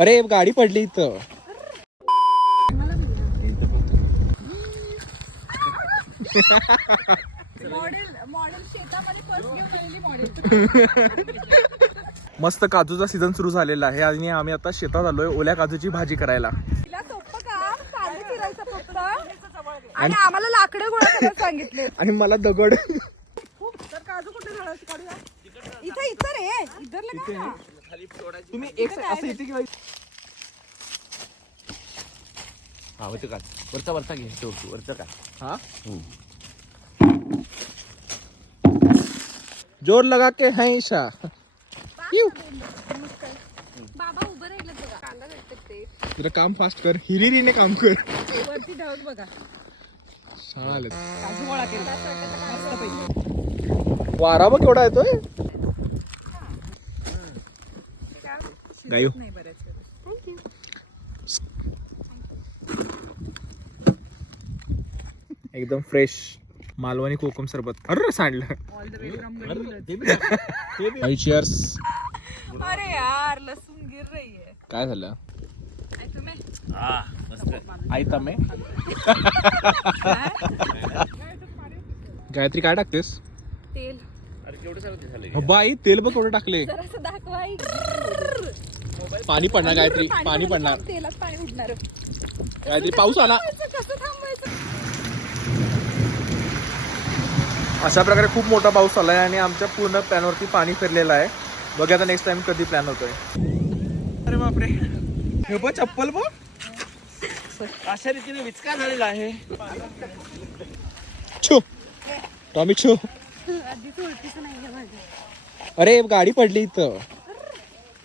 अरे गाडी पडली इथं. मस्त काजूचा सीझन सुरू झालेला आहे आणि आम्ही आता शेतात आलोय ओल्या काजूची भाजी करायला. आणि आम्हाला लाकडं गोळा करायला सांगितले आणि मला दगड. काजू कुठे इथं इथं रे इधर तुम्ही एक असं इथे किंवा हा होतं का वरचा वरचा घे तो वरचा का हाँ जोर लगा के है ईशा. बाबा उभं राहिलं बघा कांदा भेटते जरा काम फास्ट कर. हिरिरीने काम कर. वरती धावत बघा चालेल. काजू गोळा केला वारा बघ केवढा येतोय. गायो नाही बऱ्याच थँक्यू एकदम फ्रेश मालवणी कोकम सरबत. अरे सांडलं. All the way from cheers. अरे यार लसूण गिर रही है काय झालं. तुम्हें हा मस्त आई तमे गायत्री काय टाकतेस. तेल अरे केवढं सारं झालं बाई तेल बघ केवढं टाकले. जरासं दाखवाई पाणी पडणार गायत्री. पाणी पडणार. तेलात पाणी उडणार गायत्री पाऊस आला. कसं थांबवायचं. अशा प्रकारे खूप मोठा पाऊस आलाय आणि आमच्या पूर्ण प्लॅनवरती पाणी फिरलेलं आहे. बघा आता नेक्स्ट टाइम कधी प्लॅन होतोय. अरे बापरे हे बघ चप्पल बघ अशा रीतीने विचका झालेला आहे. छो टॉमिक छो. आधीच ओळखीचं नाही माझी अरे गाडी पडली इथं.